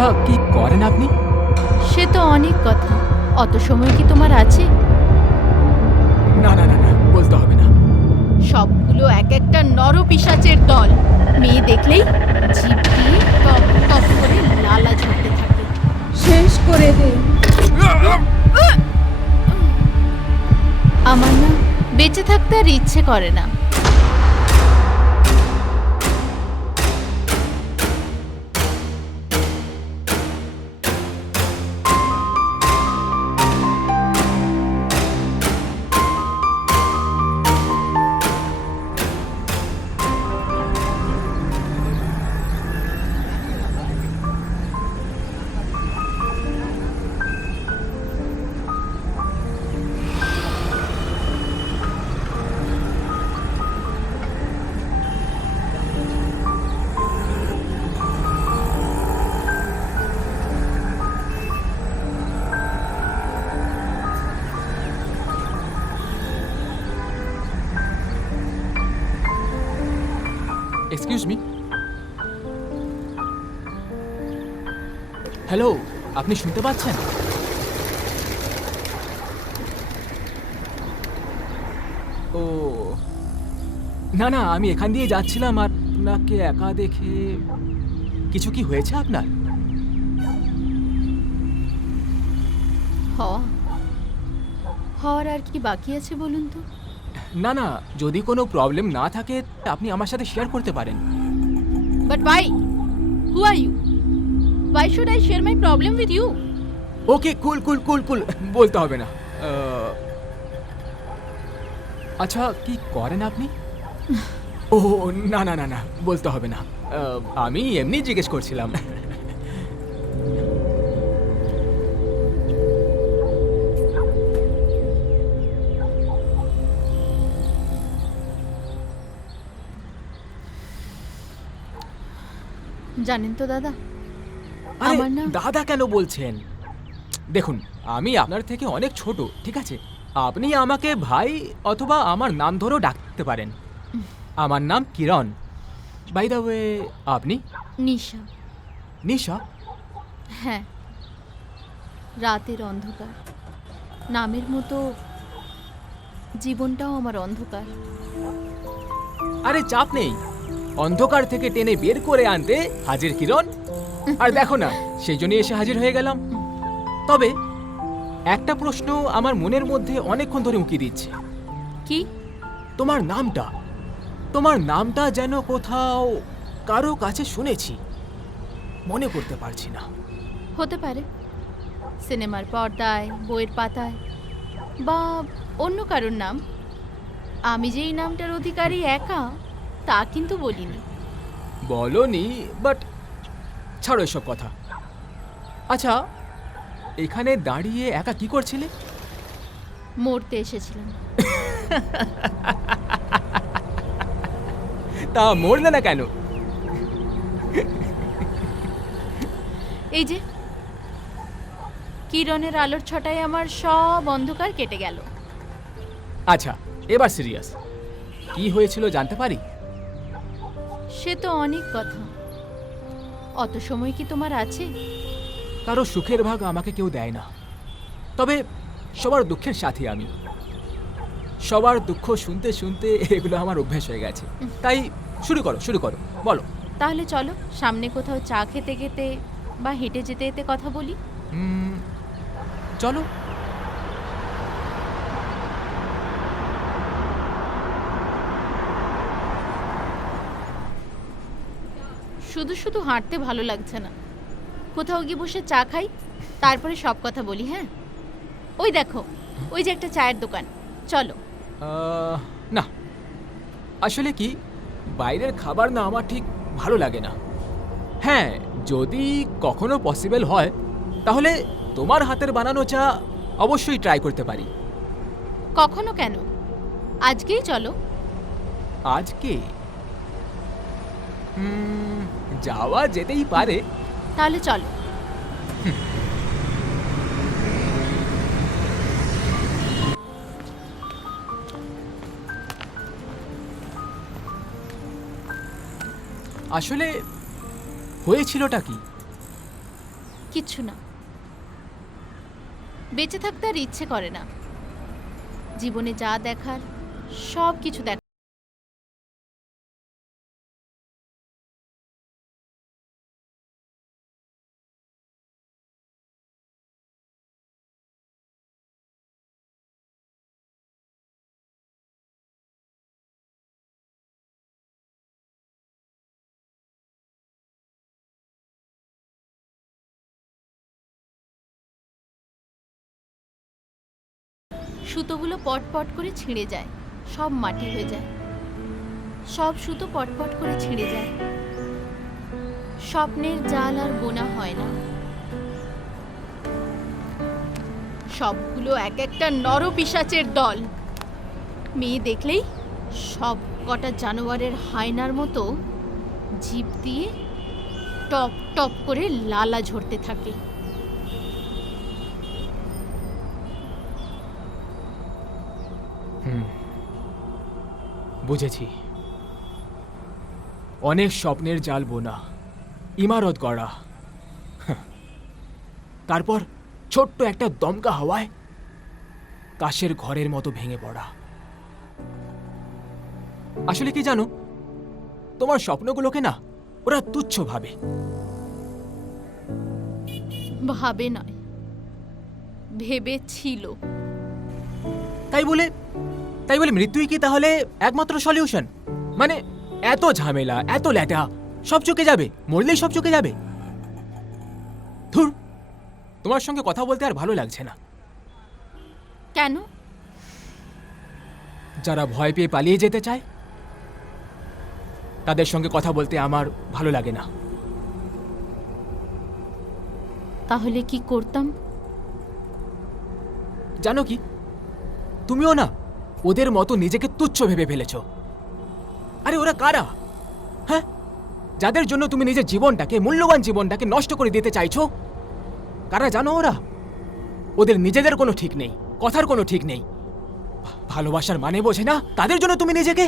আচ্ছা কি করেন আপনি? সে তো অনেক কথা, অত সময় কি তোমার আছে? না না না না, বলতে হবে না। সবগুলো এক একটা নরপিশাচের দল। মেয়ে দেখলেই জিভ দিয়ে টপ টপ করে লালা ঝরতে থাকে। শেষ করে দে। আমার না বেঁচে থাকতে আর ইচ্ছে করে না। Excuse me. হ্যালো, আপনি শুনতে পাচ্ছেন? ও না না, আমি এখান দিয়ে যাচ্ছিলাম আর আপনাকে একা দেখে। কিছু কি হয়েছে আপনার? হওয়ার আর কি বাকি আছে বলুন তো? না না, যদি কোনো প্রবলেম না থাকে আপনি আমার সাথে শেয়ার করতে পারেন। But why? Who are you? Why should I share my problem with you? Okay, cool cool cool cool, বলতে হবে না। আচ্ছা কি করেন আপনি? ও না না না না, বলতে হবে না। আমি এমনি জিজ্ঞেস করছিলাম। জানেন তো দাদা, আরে, আমার না দাদা কেন বলছেন? দেখুন, আমি আপনার থেকে অনেক ছোট, ঠিক আছে? আপনি আমাকে ভাই অথবা আমার নাম ধরেও ডাকতে পারেন। আমার নাম কিরণ। বাই দ্য ওয়ে, আপনি? নিশা। নিশা? হ্যাঁ, রাতের অন্ধকার। নামের মতো জীবনটাও আমার অন্ধকার। আরে চাপ নেই, অন্ধকার থেকে টেনে বের করে আনতে হাজির কিরণ। আর দেখো না, সেই জন্যই এসে হাজির হয়ে গেলাম। তবে একটা প্রশ্ন আমার মনের মধ্যে অনেকক্ষণ ধরে উঁকি দিচ্ছে। কি? তোমার নামটা, তোমার নামটা যেন কোথাও কারো কাছে শুনেছি, মনে করতে পারছি না। হতে পারে সিনেমার পর্দায়, বইয়ের পাতায়, বা অন্য কারোর নাম। আমি যে এই নামটার অধিকারী একা তা কিন্তু বলিনি। বলনি, বাট ছাড়ো এসব কথা। আচ্ছা, এখানে দাঁড়িয়ে একা কি করছিলে? মরতে এসেছিলাম। তা মরলে না কেন? এই যে কিরণের আলোর ছটায় আমার সব অন্ধকার কেটে গেল। আচ্ছা, এবার সিরিয়াস, কি হয়েছিল জানতে পারি? সে তো অনেক কথা, অত সময় কি তোমার আছে? কারো সুখের ভাগ আমাকে কেউ দেয় না, তবে সবার দুঃখের সাথী আমি। সবার দুঃখ শুনতে শুনতে এগুলো আমার অভ্যাস হয়ে গেছে। তাই শুরু করো, শুরু করো, বলো। তাহলে চলো সামনে কোথাও চা খেতে খেতে বা হেঁটে যেতে যেতে কথা বলি। চলো। শুধু শুধু হাঁটতে ভালো লাগছে না, কোথাও গিয়ে বসে চা খাই, তারপরে সব কথা বলি। হ্যাঁ, ওই দেখো, ওই যে একটা চায়ের দোকান, চলো। না, আসলে কি, বাইরের খাবার না আমার ঠিক ভালো লাগে না। হ্যাঁ, যদি কখনো পসিবল হয় তাহলে তোমার হাতের বানানো চা অবশ্যই ট্রাই করতে পারি। কখনো কেন, আজকেই চলো। আজকে? যাওয়া যেতেই পারে। তাহলে চলো। আসলে হয়েছিলটা কি? কিচ্ছু না। বেঁচে থাকতে আর ইচ্ছে করে না। জীবনে যা দেখার সব কিছু দেখ। সুতোগুলো পটপট করে ছিঁড়ে যায়, সব মাটি হয়ে যায়। সব সুতো পটপট করে ছিঁড়ে যায়। স্বপ্নের জাল আর বোনা হয় না। সবগুলো এক একটা নরপিশাচের দল। মেয়ে দেখলেই সব কটা জানোয়ারের হায়নার মতো জিভ দিয়ে টপ টপ করে লালা ঝরতে থাকে। বুঝেছি। অনেক স্বপ্নের জাল বোনা, ইমারত গড়া, তারপর ছোট্ট একটা দমকা হাওয়ায় কাশের ঘরের মতো ভেঙে পড়া। আসলে কি জানো, তোমার স্বপ্নগুলোকে না ওরা তুচ্ছ ভাবে। ভাবে নয়, ভেবেছিল। তাই বলে মৃত্যুই কি তাহলে একমাত্র সলিউশন? মানে এত ঝামেলা, এত ল্যাটা, সব চুকে যাবে? মরলেই সব চুকে যাবে? ধুর, তোমার সঙ্গে কথা বলতে আর ভালো লাগছে না। কেন? যারা ভয় পেয়ে পালিয়ে যেতে চায় তাদের সঙ্গে কথা বলতে আমার ভালো লাগে না। তাহলে কি করতাম? জানো কি, তুমিও না ওদের মতো নিজেকে তুচ্ছ ভেবে ফেলেছ। আরে ওরা কারা, হ্যাঁ, যাদের জন্য তুমি নিজের জীবনটাকে, মূল্যবান জীবনটাকে নষ্ট করে দিতে চাইছো? কারা জানো ওরা? ওদের নিজেদের কোনো ঠিক নেই, কথার কোনো ঠিক নেই, ভালোবাসার মানে বোঝে না, তাদের জন্য তুমি নিজেকে...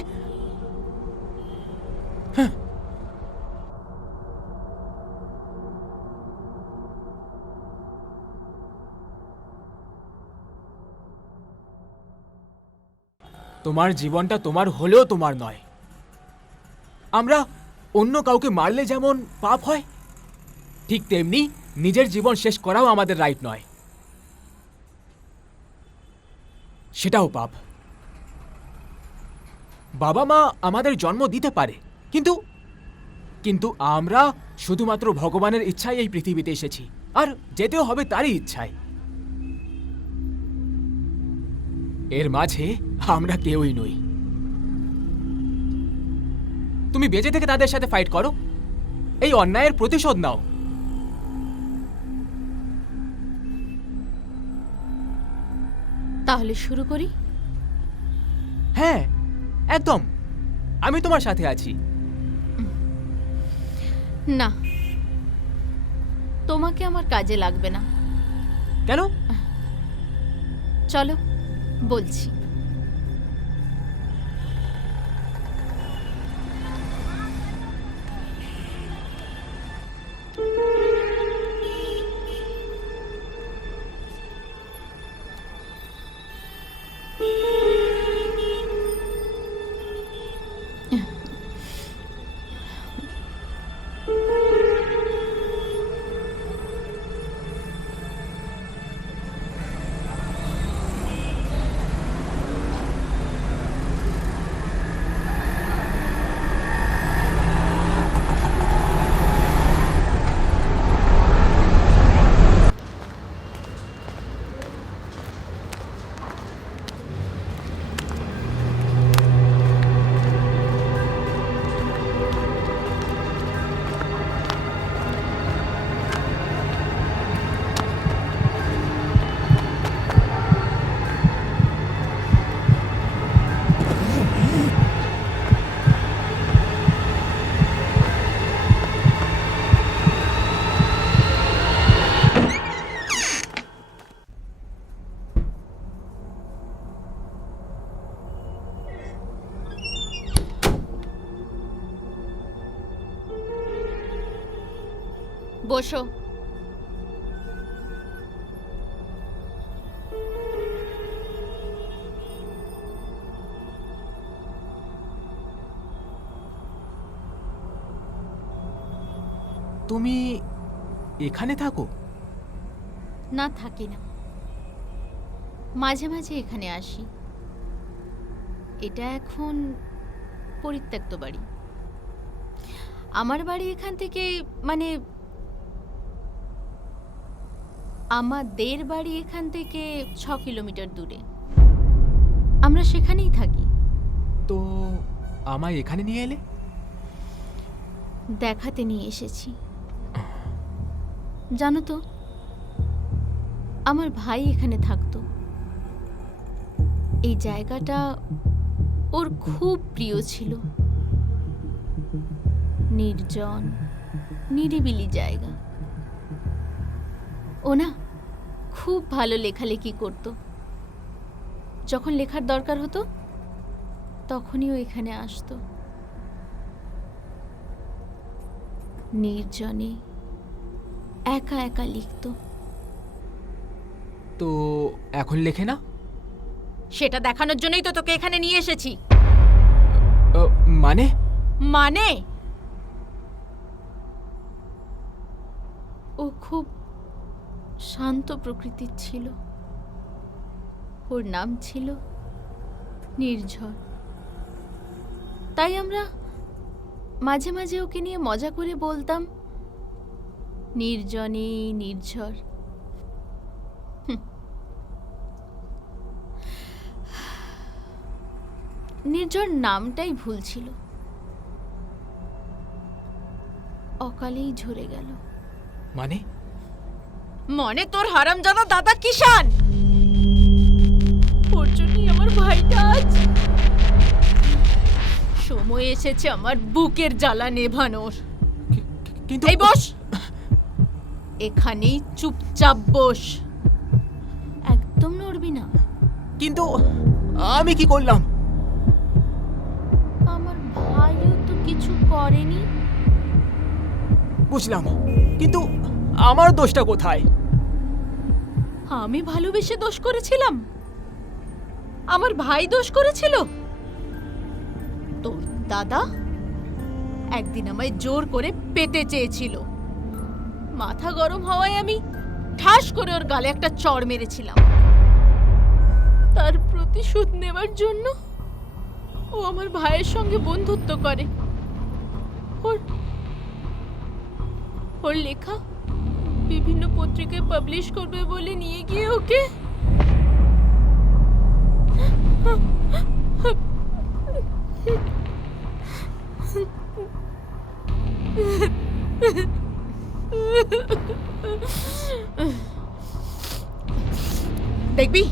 তোমার জীবনটা তোমার হলেও তোমার নয়। আমরা অন্য কাউকে মারলে যেমন পাপ হয়, ঠিক তেমনি নিজের জীবন শেষ করাও আমাদের রাইট নয়, সেটাও পাপ। বাবা মা আমাদের জন্ম দিতে পারে, কিন্তু কিন্তু আমরা শুধুমাত্র ভগবানের ইচ্ছায় এই পৃথিবীতে এসেছি, আর যেতেও হবে তারই ইচ্ছায়। এর মাঝে আমরা কেউই নই। তুমি বেঁচে থেকে তাদের সাথে ফাইট করো, এই অন্যায়ের প্রতিশোধ নাও। তাহলে শুরু করি? হ্যাঁ, একদম, আমি তোমার সাথে আছি। না, তোমাকে আমার কাজে লাগবে না। কেন? চলো বলছি। বসো। তুমি এখানে থাকো? না, থাকি না, মাঝে মাঝে এখানে আসি। এটা এখন পরিত্যক্ত বাড়ি। আমার বাড়ি এখান থেকে, মানে আমাদের বাড়ি এখান থেকে 6 কিলোমিটার দূরে। আমরা সেখানেই থাকি। তো আমায় এখানে নিয়ে এলে? দেখাতে নিয়ে এসেছি। জানো তো, আমার ভাই এখানে থাকতো। এই জায়গাটা ওর খুব প্রিয় ছিল। নির্জন, নিরিবিলি জায়গা। ও না খুব ভালো লেখালেখি করত। যখন লেখার দরকার হতো তখনই ও এখানে আসতো। নির্জনে একা একা লিখতো। তো এখন লেখে না? সেটা দেখানোর জন্যই তো তোকে এখানে নিয়ে এসেছি। মানে? মানে ও খুব শান্ত প্রকৃতির ছিল। ওর নাম ছিল নির্ঝর। তাই আমরা মাঝে মাঝে ওকে নিয়ে মজা করে বলতাম, নির্জনে নির্ঝর। নির্ঝর নামটাই ভুল ছিল। অকালেই ঝরে গেল। মানে? মানে তোর হারামজাদা দাদা কিষান। ওর জন্যই আমার ভাইটা আজ। সময় এসেছে আমার বুকের জ্বালা নেভানোর। কিন্তু এই বস, এখানেই চুপচাপ বস, একদম নড়বি না। কিন্তু আমি কি করলাম? আমার ভাইও তো কিছু করেনি। বুঝলাম, কিন্তু আমার দোষটা কোথায়? আমি ভালোবেসে দোষ করেছিলাম? আমার ভাই দোষ করেছিল? তোর দাদা একদিন আমায় জোর করে পেতে চেয়েছিল। মাথা গরম হওয়ায় আমি ঠাস করে ওর গালে একটা চড় মেরেছিলাম। তার প্রতিশোধ নেবার জন্য ও আমার ভাইয়ের সঙ্গে বন্ধুত্ব করে। ওর লেখা বিভিন্ন পত্রিকায় পাবলিশ করবে বলে নিয়ে গিয়ে ওকে দেখবি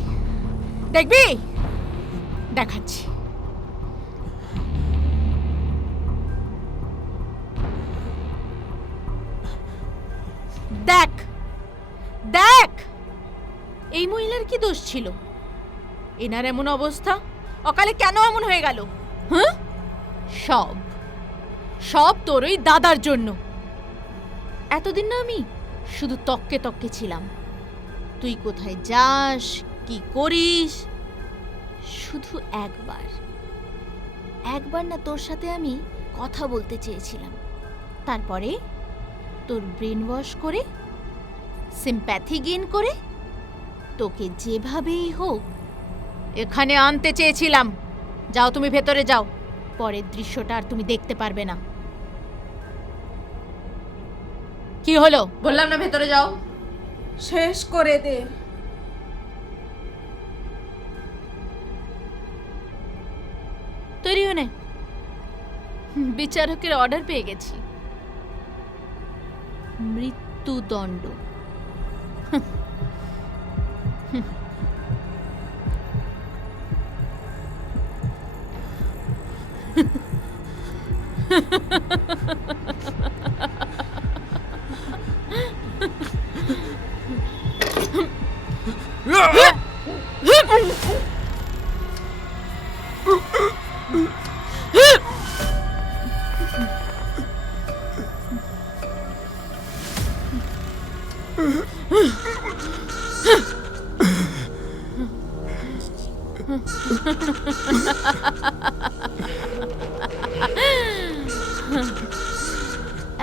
দেখবি দেখাচ্ছি। দেখ দেখ, এই মহিলার কি দোষ ছিল? এনার এমন অবস্থা অকালে কেন এমন হয়ে গেল? হ্যাঁ, সব সব তোর ওই দাদার জন্য। এতদিন না আমি শুধু তককে তককে ছিলাম, তুই কোথায় যাস, কি করিস। শুধু একবার না তোর সাথে আমি কথা বলতে চেয়েছিলাম। তারপরে তোর ব্রেন ওয়াশ করে, সিম্প্যাথি গেইন করে তোকে যেভাবেই হোক এখানে আনতে চেয়েছিলাম। যাও তুমি ভেতরে যাও, পরের দৃশ্যটা আর তুমি দেখতে পারবে না। কি হলো বললাম না ভেতরে যাও। শেষ করে দে। তৈরি হনে, বিচারকের অর্ডার পেয়ে গেছি। মৃত্যুদণ্ড।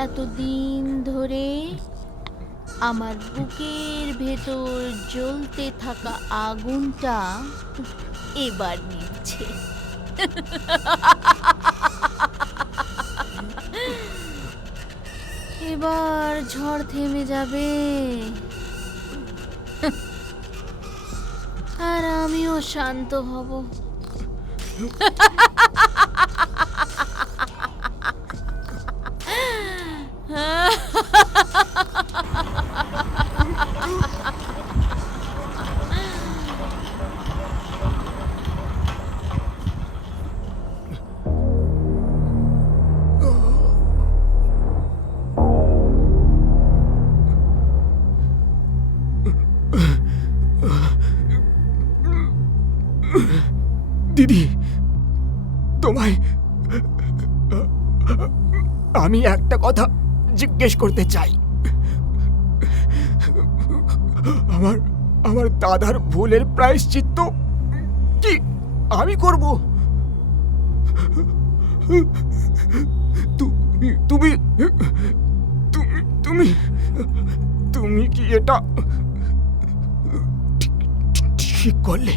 এতদিন ধরে করে আমার বুকের ভেতর জ্বলতে থাকা আগুনটা এবার নিচ্ছে। এবার ঝড় থেমে যাবে আর আমিও শান্ত হব। দিদি, তোমায় আমি একটা কথা জিজ্ঞেস করতে চাই। আমার আমার দাদার ভুলের প্রায়শ্চিত্ত কি আমি করব? তুমি তুমি তুমি তুমি কি এটা ঠিক করলে?